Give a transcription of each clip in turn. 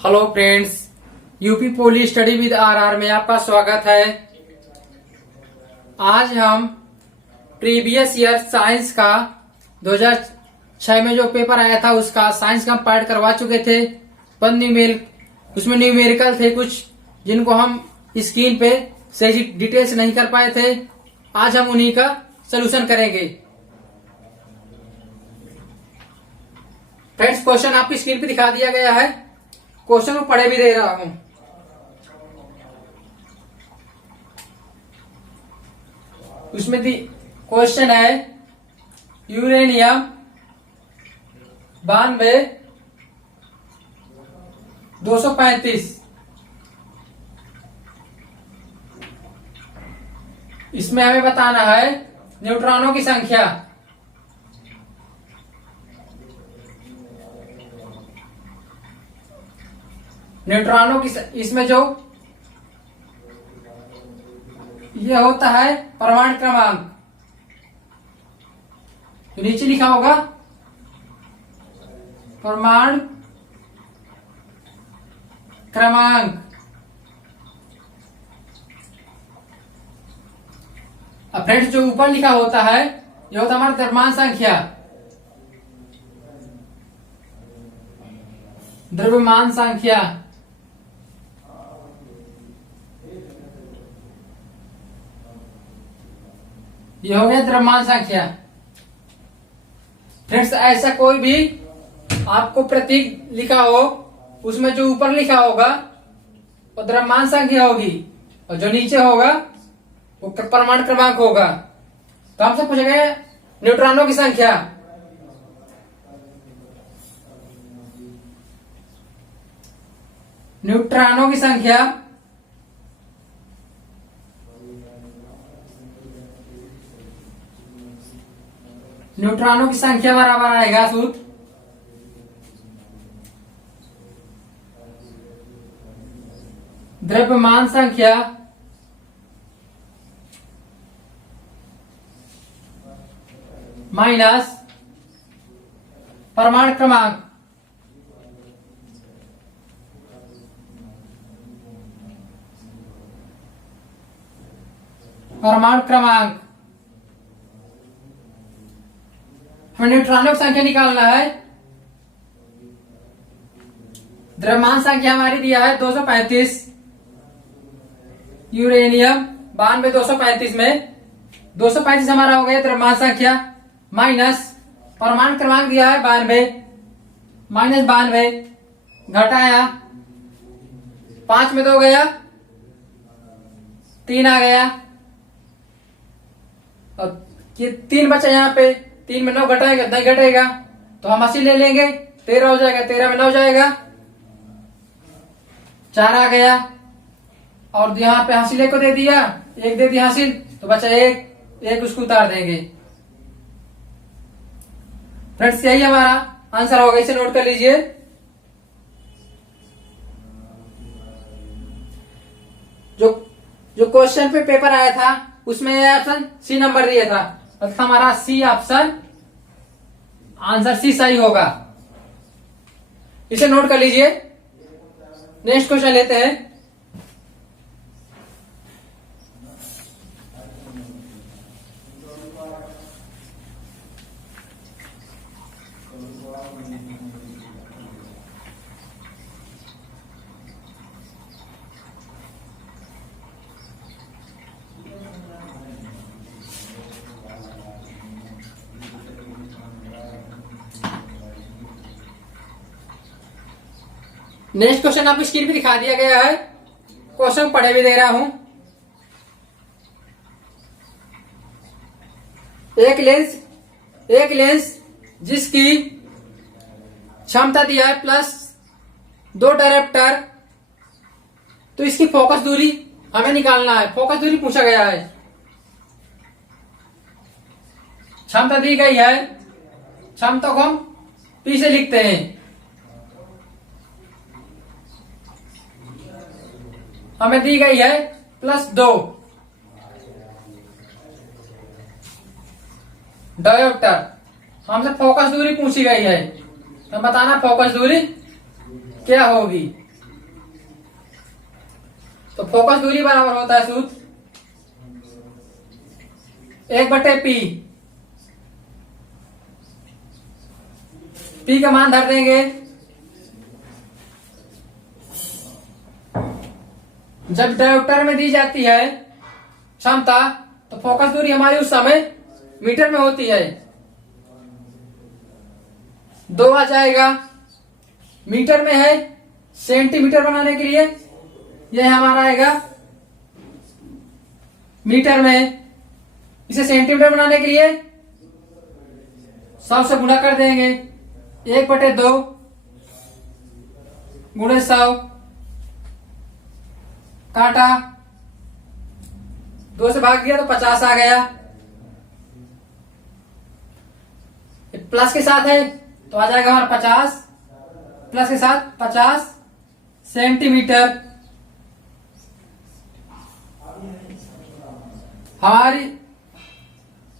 Hello friends, UP poly study with RR में आपका स्वागत है। आज हम प्रीवियस ईयर साइंस का 2006 में जो पेपर आया था उसका साइंस का पार्ट करवा चुके थे। उसमें न्यूमेरिकल थे कुछ जिनको हम स्क्रीन पे सही डिटेल्स नहीं कर पाए थे। आज हम उन्हीं का सलूशन करेंगे। फ्रेंड्स, क्वेश्चन आपकी स्क्रीन पे दिखा दिया गया है। क्वेश्चन को पढ़े भी दे रहा हूं। उसमें क्वेश्चन है यूरेनियम 92-235। इसमें हमें बताना है न्यूट्रॉनों की संख्या। न्यूट्रॉनों की इसमें जो ये होता है परमाणु क्रमांक, तो नीचे लिखा होगा परमाणु क्रमांक। अब फ्रेंड्स, जो ऊपर लिखा होता है ये होता है हमारा द्रव्यमान संख्या। द्रव्यमान संख्या ये हो गया द्रव्यमान संख्या। फ्रेंड्स, ऐसा कोई भी आपको प्रतीक लिखा हो उसमें जो ऊपर लिखा होगा वो द्रव्यमान संख्या होगी और जो नीचे होगा वो परमाणु क्रमांक होगा। तो हमसे पूछेंगे न्यूट्रॉनों की संख्या। न्यूट्रॉनों की संख्या बराबर आएगा सूत्र द्रव्यमान संख्या माइनस परमाणु क्रमांक। हमें न्यूट्रॉनों की संख्या निकालना है। द्रव्यमान संख्या हमारी दिया है 235। यूरेनियम 92-235 में 235 हमारा हो गया द्रव्यमान संख्या, माइनस परमाणु क्रमांक दिया है 92, माइनस 92 घटाया 5 में 2 गया, 3 आ गया और 3 बचा यहाँ पे। 3 में 9 घटाएगा, नहीं घटेगा तो हम 80 ले लेंगे। 13 हो जाएगा, 13 में 9 जाएगा, 4 आ गया और यहाँ पे हासिल को दे दिया, 1 दे दिया हासिल, तो बचा 1 उसको उतार देंगे। फ्रेंड्स, यही हमारा आंसर होगा। इसे नोट कर लीजिए। जो क्वेश्चन पे पेपर आया था उसमें ऑप्शन सी नंबर दिया था, अर्थात हमारा सी ऑप्शन आंसर सी सही होगा। इसे नोट कर लीजिए। नेक्स्ट क्वेश्चन लेते हैं। नेक्स्ट क्वेश्चन आपको स्क्रीन पे दिखा दिया गया है। क्वेश्चन पढ़े भी दे रहा हूं। एक लेंस जिसकी क्षमता दिया है +2 डायरेप्टर, तो इसकी फोकस दूरी हमें निकालना है। फोकस दूरी पूछा गया है। क्षमता दी गई है, क्षमता को हम P से लिखते हैं। हमें दी गई है +2 डायोप्टर। हमसे फोकस दूरी पूछी गई है, तो बताना फोकस दूरी क्या होगी। तो फोकस दूरी बराबर होता है सूत्र 1/P। P का मान धर देंगे। जब डायोप्टर में दी जाती है क्षमता तो फोकस दूरी हमारी उस समय मीटर में होती है। 2 आ जाएगा, मीटर में है, सेंटीमीटर बनाने के लिए यह हमारा आएगा मीटर में। इसे सेंटीमीटर बनाने के लिए 100 से गुणा कर देंगे। 1/2 गुणे 100, काटा, 2 से भाग दिया तो 50 आ गया। प्लस के साथ है तो आ जाएगा हमारा 50, प्लस के साथ 50 सेंटीमीटर। हमारी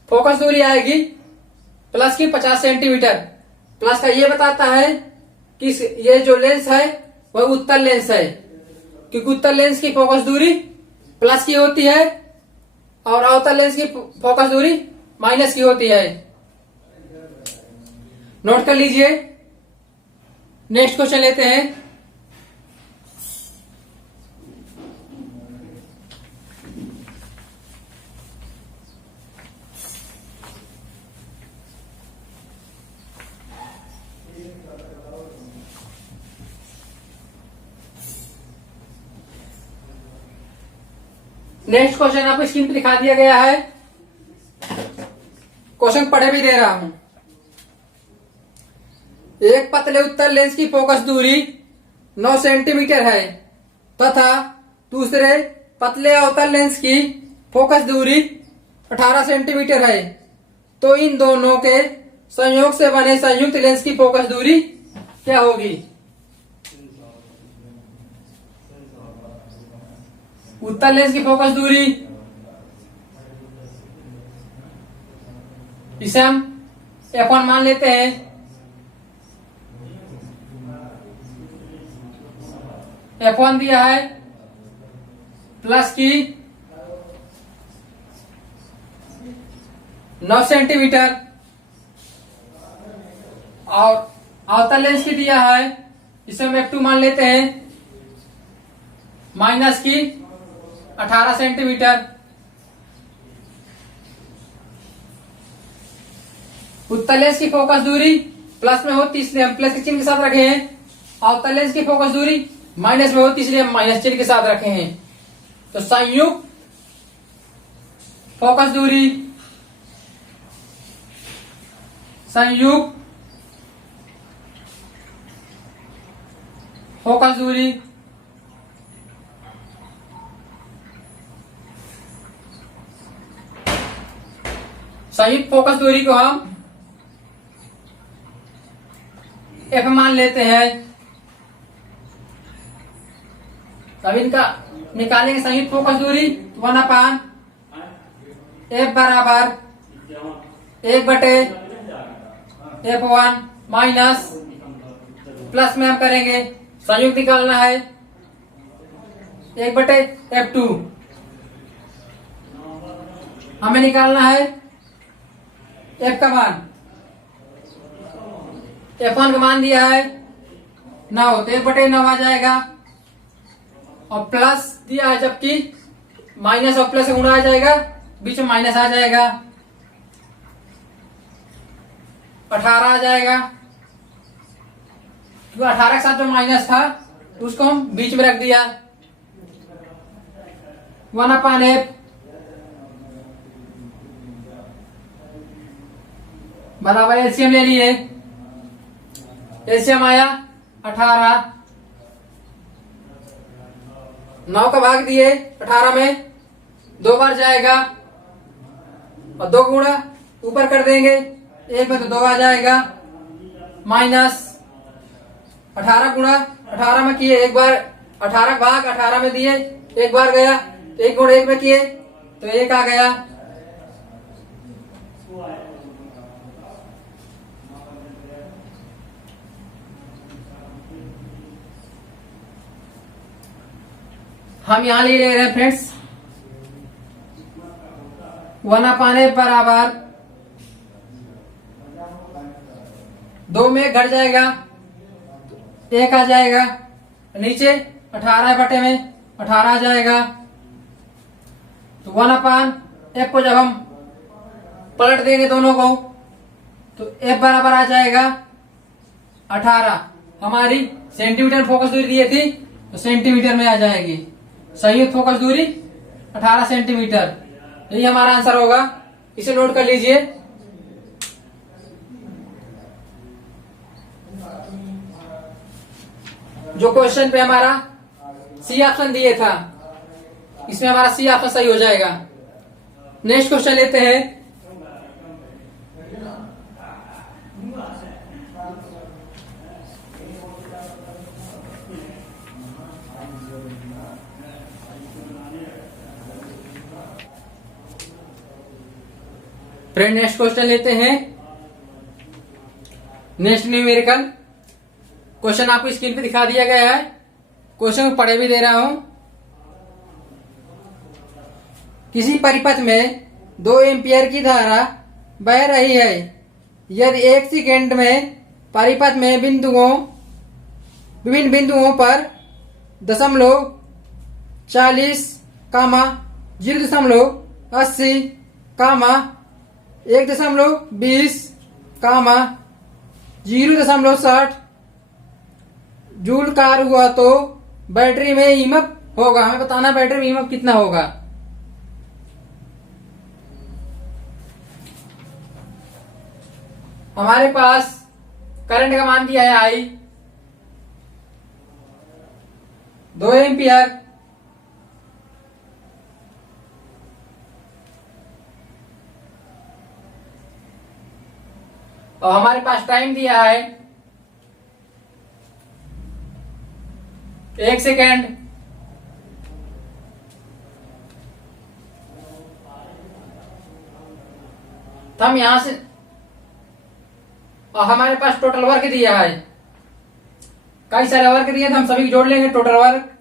फोकस दूरी आएगी प्लस की 50 सेंटीमीटर। प्लस का ये बताता है कि ये जो लेंस है वह उत्तल लेंस है, क्योंकि उत्तल लेंस की फोकस दूरी प्लस की होती है और अवतल लेंस की फोकस दूरी माइनस की होती है। नोट कर लीजिए। नेक्स्ट क्वेश्चन लेते हैं। नेक्स्ट क्वेश्चन आपको स्क्रीन पे दिखा दिया गया है। क्वेश्चन पढ़े भी दे रहा हूं। एक पतले उत्तल लेंस की फोकस दूरी 9 सेंटीमीटर है तथा दूसरे पतले अवतल लेंस की फोकस दूरी 18 सेंटीमीटर है, तो इन दोनों के संयोग से बने संयुक्त लेंस की फोकस दूरी क्या होगी? उत्तल लेंस की फोकस दूरी, इसे हम F1 मान लेते हैं। F1 दिया है प्लस की 9 सेंटीमीटर और अवतल लेंस की दिया है, इसे हम F2 मान लेते हैं माइनस की 18 सेंटीमीटर। उत्तल लेंस की फोकस दूरी प्लस में होती इसलिए हम प्लस के चिन्ह के साथ रखे हैं। अवतल लेंस की फोकस दूरी माइनस में होती इसलिए हम माइनस चिन्ह के साथ रखे हैं। तो संयुक्त फोकस दूरी, संयुक्त फोकस दूरी संयुक्त फोकस दूरी को हम F मान लेते हैं। अब इनका निकालेंगे संयुक्त फोकस दूरी 1/F बराबर 1/F1 माइनस प्लस में हम करेंगे संयुक्त निकालना है 1/F2। हमें निकालना है F का मान। F1 का मान दिया है 9, तो 1/9 आ जाएगा और प्लस दिया है जबकि माइनस और प्लस से गुणा आ जाएगा, बीच में माइनस आ जाएगा, 18 आ जाएगा। तो 18 के साथ जो माइनस था उसको हम बीच में रख दिया। 1/F बराबर एलसीएम ले लिए। एलसीएम आया 18, 9 का भाग दिए 18 में 2 बार जाएगा और 2 गुणा ऊपर कर देंगे, 1 में तो 2 आ जाएगा माइनस 18 गुणा 18 में किए, एक बार 18 का भाग 18 में दिए, एक बार गया, 1 गुणा 1 में किए तो 1 आ गया। हम यहाँ ले रहे हैं फ्रेंड्स 1/f बराबर 2 में घट जाएगा, 1 आ जाएगा, नीचे 18/18 आ जाएगा। तो 1/f को जब हम पलट देंगे दोनों को तो f बराबर आ जाएगा 18। हमारी सेंटीमीटर फोकस दूरी दी थी तो सेंटीमीटर में आ जाएगी। संयुक्त फोकस दूरी 18 सेंटीमीटर, यही हमारा आंसर होगा। इसे नोट कर लीजिए। जो क्वेश्चन पे हमारा सी ऑप्शन दिए था, इसमें हमारा सी ऑप्शन सही हो जाएगा। नेक्स्ट क्वेश्चन लेते हैं। फ्रेंड नेक्स्ट क्वेश्चन लेते हैं। नेक्स्ट न्यूमेरिकल क्वेश्चन आपको स्क्रीन पे दिखा दिया गया है। क्वेश्चन को पढ़े भी दे रहा हूं। किसी परिपथ में 2 एम्पियर की धारा बह रही है। यदि 1 सेकेंड में परिपथ में विभिन्न बिंदुओं पर 0.40, 0.80, 1.20, 0.60 जूल कार्य हुआ तो बैटरी में ईएमएफ होगा। हमें बताना बैटरी में ईएमएफ कितना होगा। हमारे पास करंट का मान दिया है आई 2 एम्पियर, और हमारे पास टाइम दिया है 1 सेकेंड। तो हम यहां से, और हमारे पास टोटल वर्क दिया है, कई सारे वर्क दिए तो हम सभी जोड़ लेंगे। Total work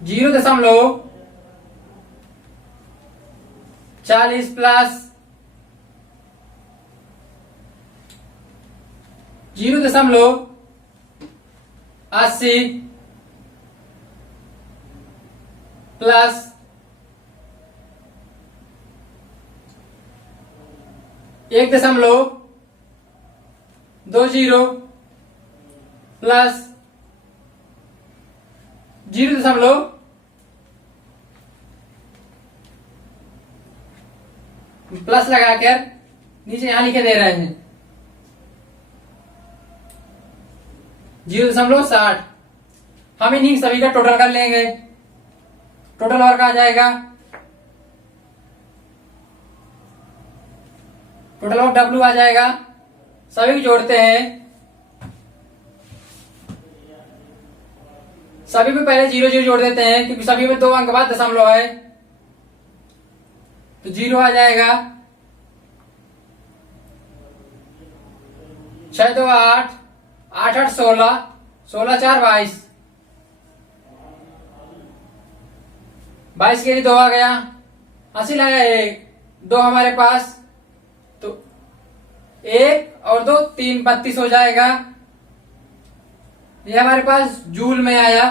0.40 plus 0.80 plus 1.20 plus 0. Plus लगाकर नीचे यहां लिखे दे रहे हैं 0.60। हम इन्हीं सभी का टोटल कर लेंगे। टोटल वर्क आ जाएगा, टोटल वर्क W आ जाएगा। सभी को जोड़ते हैं। सभी में पहले 0 जोड़ देते हैं क्योंकि सभी में 2 अंक बाद दशमलव है, तो 0 आ जाएगा। 6 2 8, 8 8 16, 16 4 22, 22 के लिए 2 आ गया। हासिल आया 1, 2 हमारे पास, तो 1 और 2 3 32 हो जाएगा। ये हमारे पास जूल में आया।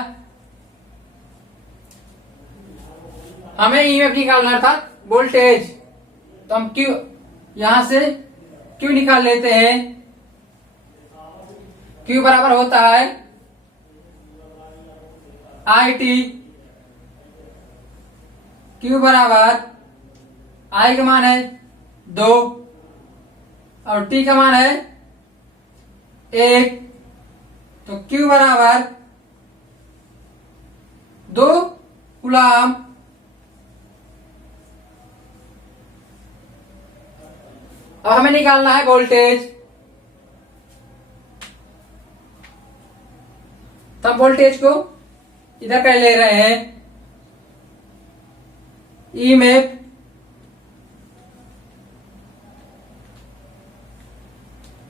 हमें ईएमएफ निकालना था वोल्टेज, तो हम क्यू यहां से क्यू निकाल लेते हैं। क्यू बराबर होता है IT। क्यू बराबर आई का मान है 2 और T का मान है 1, तो Q बराबर 2 कूलम। अब हमें निकालना है वोल्टेज, तो हम वोल्टेज को इधर कर ले रहे हैं। ईएमएफ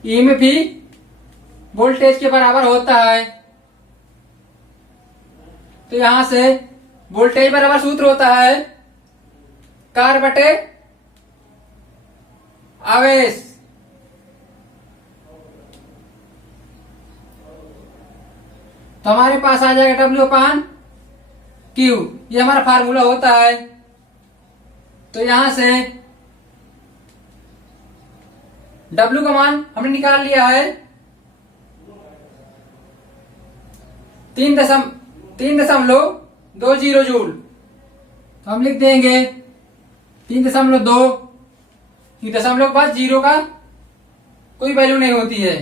ईएमएफ ही वोल्टेज के बराबर होता है। तो यहां से वोल्टेज बराबर सूत्र होता है कार बटे आवेश। तो हमारे पास आ जाएगा W अपान क्यू, ये हमारा फार्मूला होता है। तो यहां से W का मान हमने निकाल लिया है 3.20 जूल। तो हम लिख देंगे 3.2, कि दशमलव के बाद जीरो का कोई वैल्यू नहीं होती है।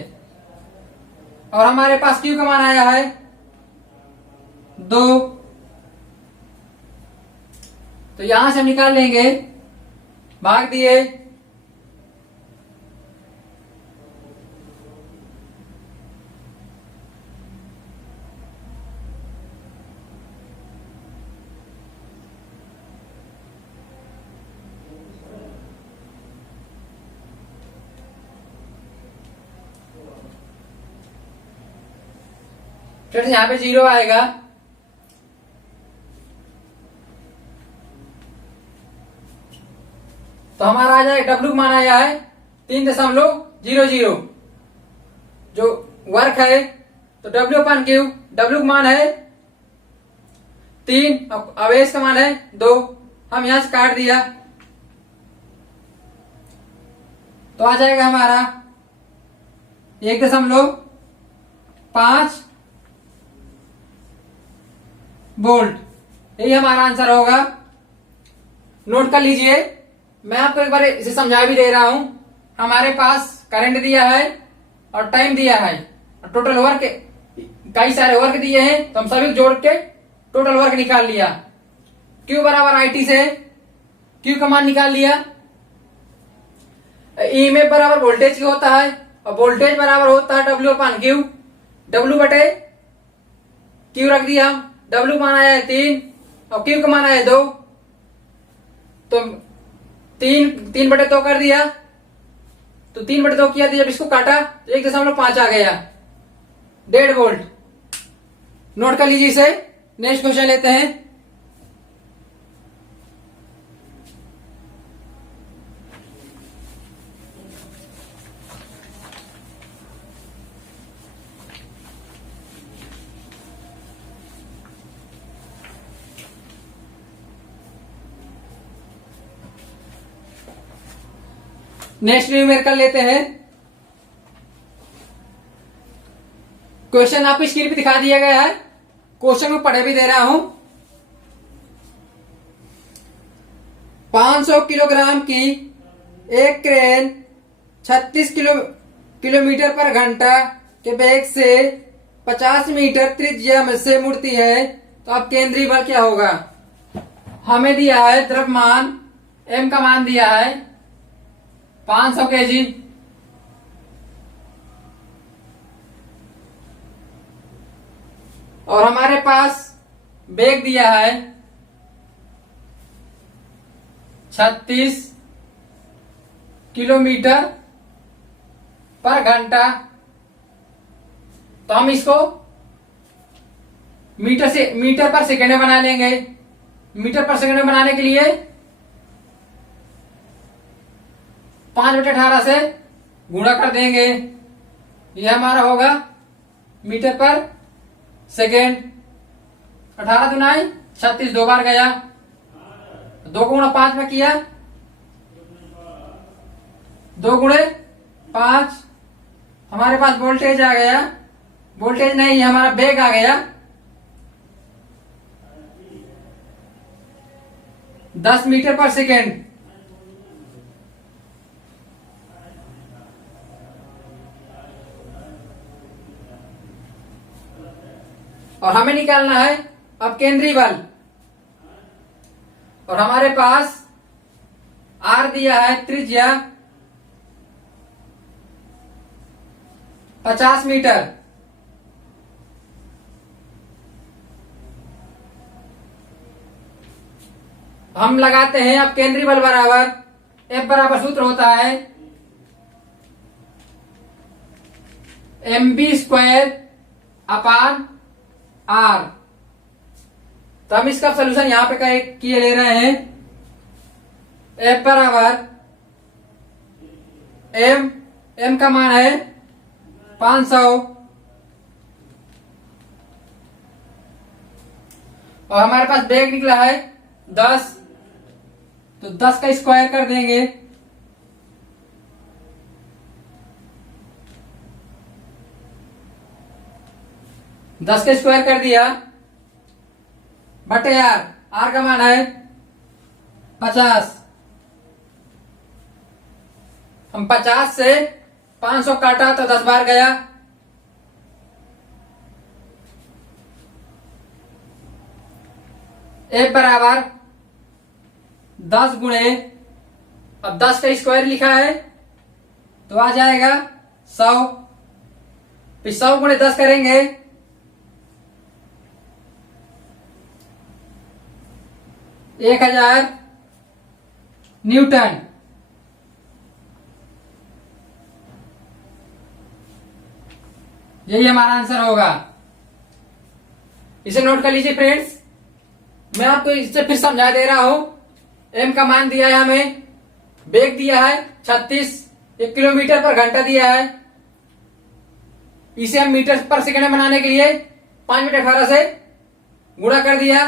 और हमारे पास क्यू का मान आया है 2। तो यहां से हम निकाल लेंगे भाग दिए फिर यहां पे जीरो आएगा। तो हमारा आ जाएगा W मान आया है 3.00। जो वर्क है तो W अपान क्यू, W का मान है 3, आवेश का मान है 2। हम यहां से काट दिया तो आ जाएगा हमारा 1.5 वोल्ट। यही हमारा आंसर होगा। नोट कर लीजिए, मैं आपको एक बार इसे समझा भी दे रहा हूं। हमारे पास करंट दिया है और टाइम दिया है और टोटल वर्क, कई सारे वर्क दिए हैं, तो हम सभी जोड़ के टोटल वर्क निकाल लिया। Q बराबर IT से Q का मान निकाल लिया। ईएमएफ बराबर वोल्टेज की होता है और वोल्टेज बराबर होता है W अपान क्यू। W बटे Q रख दिया। W मान आया है 3 और Q का मान आया है 2। तो 3 बटे 2 कर दिया। तो 3 बटे 2 किया, जब इसको काटा तो 1.5 आ गया, 1.5 वोल्ट। नोट कर लीजिए इसे। नेक्स्ट क्वेश्चन लेते हैं। नेक्स्ट न्यूमेरिकल लेते हैं। क्वेश्चन आपकी स्क्रीन पे दिखा दिया गया है, क्वेश्चन में पढ़े भी दे रहा हूं। 500 किलोग्राम की एक क्रेन 36 किलोमीटर पर घंटा के वेग से 50 मीटर त्रिज्या में से मुड़ती है, तो अब केंद्रीय बल क्या होगा। हमें दिया है द्रव्यमान M का मान दिया है 500 kg। और हमारे पास वेग दिया है 36 किलोमीटर पर घंटा। तो हम इसको मीटर पर सेकेंड में बना लेंगे। मीटर पर सेकेंड में बनाने के लिए 5/18 से गुणा कर देंगे। यह हमारा होगा मीटर पर सेकेंड। 18 दुनाई 36, 2 बार गया, 2 गुणा 5 में किया, 2 गुणे 5। हमारे पास वोल्टेज आ गया, वोल्टेज नहीं, हमारा वेग आ गया 10 मीटर पर सेकेंड। और हमें निकालना है अब केंद्रीय बल। और हमारे पास R दिया है त्रिज्या 50 मीटर। हम लगाते हैं अब केंद्रीय बल बराबर F बराबर सूत्र होता है mv² अपान r। तो हम इसका सोल्यूशन यहां पे किए ले रहे हैं। F बराबर m का मान है 500 और हमारे पास बेग निकला है 10, तो 10 का स्क्वायर कर देंगे। दस का स्क्वायर कर दिया बटे आर का मान है 50। हम 50 से 500 काटा तो 10 बार गया। F बराबर 10 गुणे, अब 10 का स्क्वायर लिखा है तो आ जाएगा 100। फिर 100 गुणे 10 करेंगे 1000 न्यूटन। यही हमारा आंसर होगा। इसे नोट कर लीजिए फ्रेंड्स। मैं आपको इसे फिर समझा दे रहा हूं। m का मान दिया है हमें, वेग दिया है 36, 1 किलोमीटर पर घंटा दिया है। इसे हम मीटर पर सेकंड में बनाने के लिए 5 मीटर 18 से गुणा कर दिया,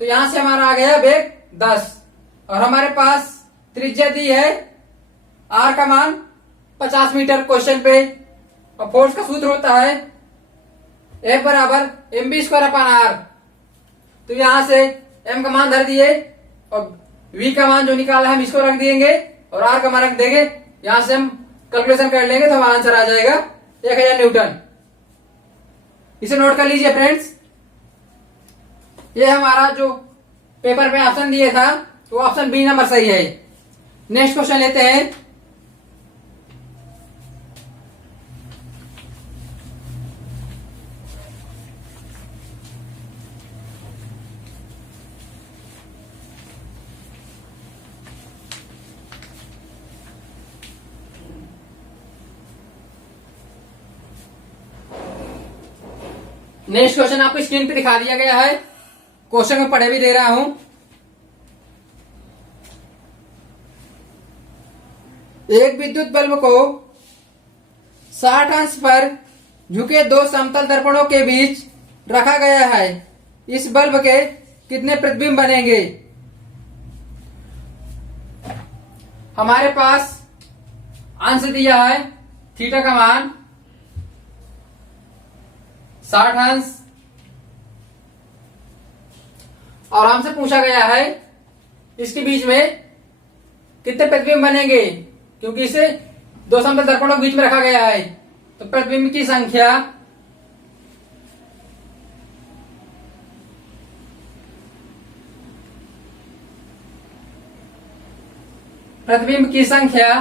तो यहां से हमारा आ गया वेग 10। और हमारे पास त्रिज्या दी है r का मान 50 मीटर क्वेश्चन पे। और फोर्स का सूत्र होता है F बराबर mv² अपान r। तो यहां से m का मान धर दिए और v का मान जो निकाला है हम इसको रख देंगे और r का मान रख देंगे। यहां से हम कैलकुलेशन कर लेंगे तो हमारा आंसर आ जाएगा 1000 न्यूटन। इसे नोट कर लीजिए फ्रेंड्स। ये हमारा जो पेपर में ऑप्शन दिए था वो ऑप्शन बी नंबर सही है। नेक्स्ट क्वेश्चन लेते हैं। नेक्स्ट क्वेश्चन आपको स्क्रीन पे दिखा दिया गया है। क्वेश्चन में पढ़े भी दे रहा हूं। एक विद्युत बल्ब को 60 अंश पर झुके दो समतल दर्पणों के बीच रखा गया है। इस बल्ब के कितने प्रतिबिंब बनेंगे? हमारे पास अंश दिया है थीटा का मान 60 अंश और हमसे पूछा गया है इसके बीच में कितने प्रतिबिंब बनेंगे, क्योंकि इसे दो समतल दर्पणों के बीच में रखा गया है। तो प्रतिबिंब की संख्या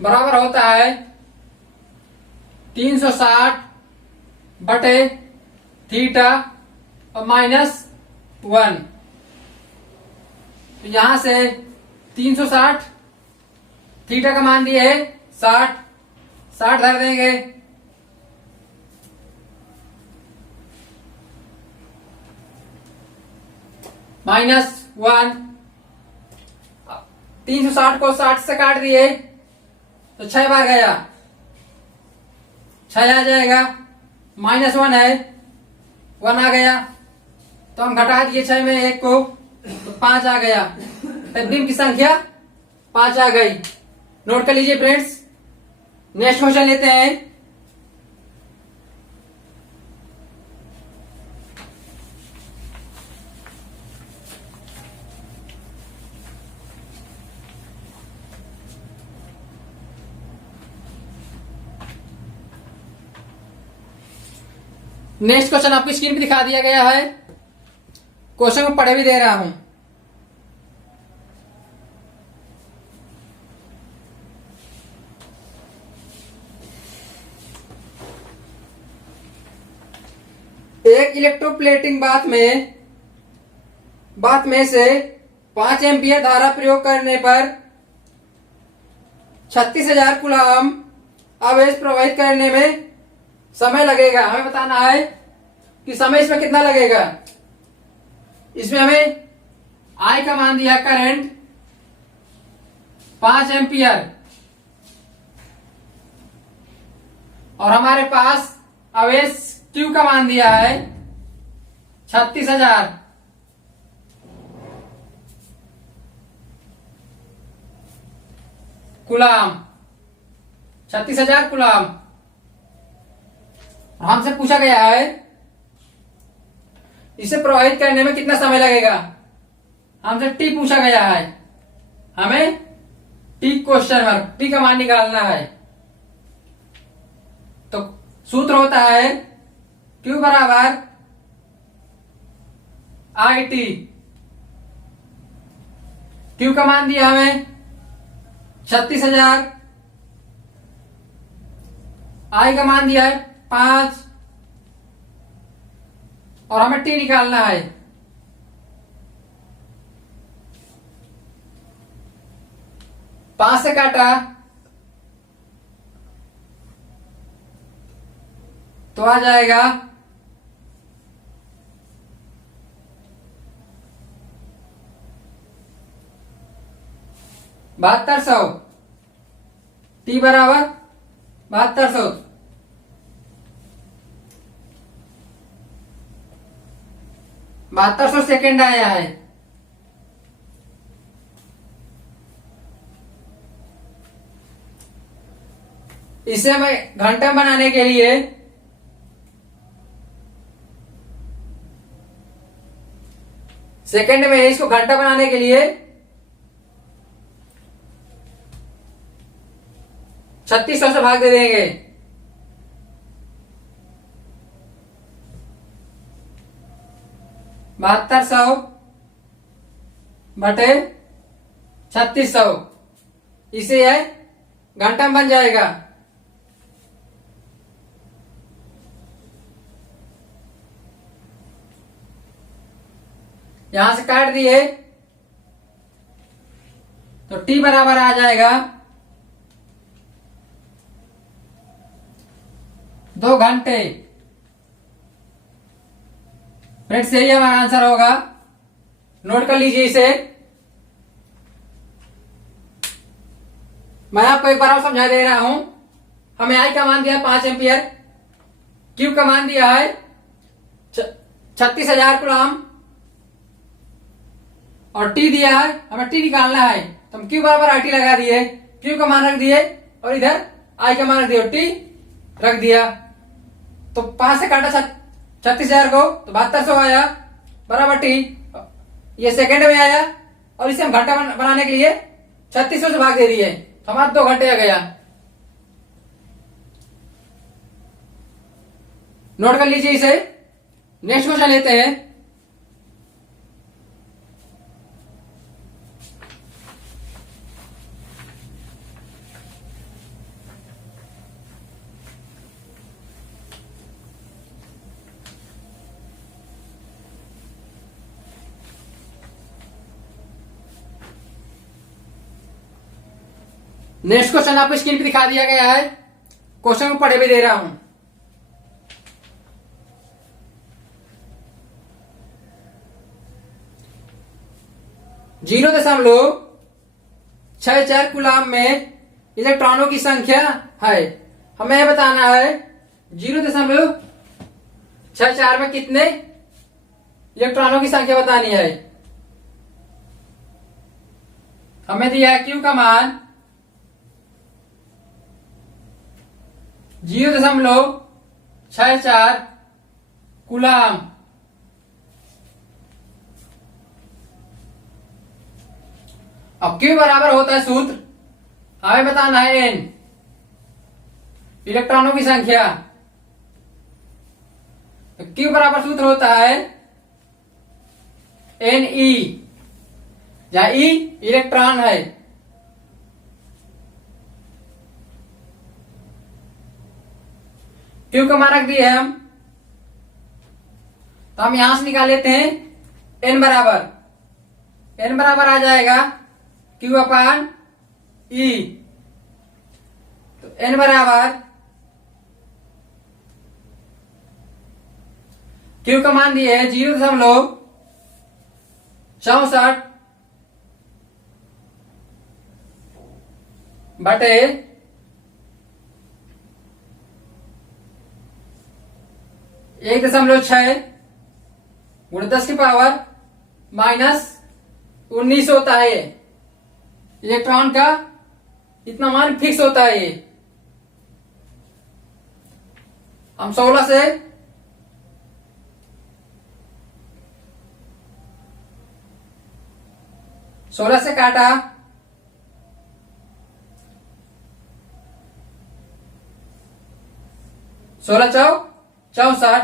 बराबर होता है 360 बटे थीटा और -1। तो यहां से 360 थीटा का मान दिए है 60 धर देंगे। -1, 360 को 60 से काट दिए तो 6 बार गया, 6 आ जाएगा। -1 है, 1 आ गया तो हम घटा दिए 6 में 1 को तो 5 आ गया। प्रतिबिंब की संख्या 5 आ गई। नोट कर लीजिए फ्रेंड्स। नेक्स्ट क्वेश्चन लेते हैं। नेक्स्ट क्वेश्चन आपकी स्क्रीन पे दिखा दिया गया है। क्वेश्चन को पढ़े भी दे रहा हूं। एक इलेक्ट्रोप्लेटिंग बात में से 5 एम्पियर धारा प्रयोग करने पर 36,000 कूलम आवेश प्रवाहित करने में समय लगेगा। हमें बताना है कि समय इसमें कितना लगेगा। इसमें हमें आई का मान दिया करंट 5 एम्पियर और हमारे पास आवेश क्यू का मान दिया है 36,000। Coulomb 36,000 coulomb. हमसे पूछा गया है इसे प्रवाहित करने में कितना समय लगेगा। हमसे टी पूछा गया है, हमें टी क्वेश्चन मार्क टी का मान निकालना है। तो सूत्र होता है Q बराबर आई टी। Q का मान दिया हमें 36,000, आई का मान दिया है 5 और हमें टी निकालना है। पांच से काटा तो आ जाएगा 7200। टी बराबर 7200। बहत्तर सौ सेकेंड आया है। इसे हमें घंटा बनाने के लिए सेकंड में इसको घंटा बनाने के लिए 3600 से भाग दे देंगे। बहत्तर सौ बटे 3600 इसे है घंटा बन जाएगा। यहां से काट दिए तो टी बराबर आ जाएगा 2 घंटे। फ्रेंड्स यही हमारा आंसर होगा, नोट कर लीजिए इसे। मैं आपको एक बार और समझा दे रहा हूं। हमें आई का मान दिया है 5 एम्पियर, क्यू का मान दिया है 36,000 कूलम और टी दिया है, हमें टी निकालना है। तो हम क्यू बराबर आई टी लगा दिए, क्यू का मान रख दिए और इधर आई का मान रख दिया, टी रख दिया। तो 5 से काटा 36,000 को तो 7200 आया बराबर टी। ये सेकंड में आया और इसे हम घंटा बनाने के लिए 3600 से भाग दे दिए तो हमारा 2 घंटे आ गया। नोट कर लीजिए इसे। नेक्स्ट क्वेश्चन लेते हैं। नेक्स्ट क्वेश्चन आपको स्क्रीन पे दिखा दिया गया है। क्वेश्चन को पढ़े भी दे रहा हूं। जीरो दशमलव 64 कूलम में इलेक्ट्रॉनों की संख्या है। हमें यह बताना है 0.64 में कितने इलेक्ट्रॉनों की संख्या बतानी है। हमें दिया है क्यू का मान 0.64 कूलम। अब क्यू बराबर होता है सूत्र, हमें बताना है एन, इलेक्ट्रॉनों की संख्या। क्यू बराबर सूत्र होता है एन ई, जहां ई इलेक्ट्रॉन है। क्यू का मान रख दिए हम तो हम यहां से निकाल लेते हैं n बराबर आ जाएगा Q अपान E। तो n बराबर Q का मान दिए है 0.64 बटे 1.6 गुणे 10 की पावर -19 होता है। इलेक्ट्रॉन का इतना मान फिक्स होता है ये। हम 16 से काटा, 16 चौक 64।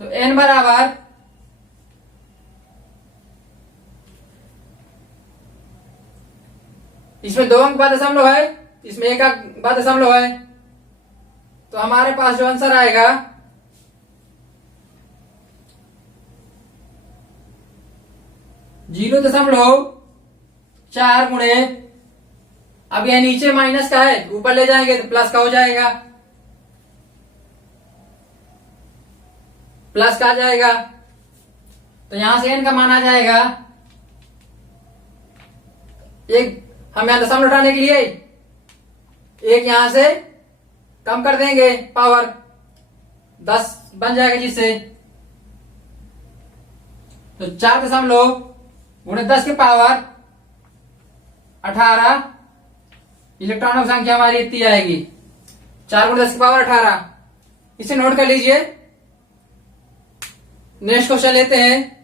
तो n बराबर इसमें 2 अंक बाद दशमलव है, इसमें 1 अंक बाद दशमलव है। तो हमारे पास जो आंसर आएगा 0.4 गुणे, अब यह नीचे माइनस का है, ऊपर ले जाएंगे तो प्लस का हो जाएगा, प्लस का आ जाएगा। तो यहां से n का मान आ जाएगा एक, हम यहां दशमलव उठाने के लिए एक यहां से कम कर देंगे, पावर 10 बन जाएगा जिससे। तो 4 गुणे 10 की पावर 18 इलेक्ट्रॉनों की संख्या हमारी इतनी आएगी, 4 गुणे 10 की पावर 18। इसे नोट कर लीजिए। नेक्स्ट क्वेश्चन लेते हैं।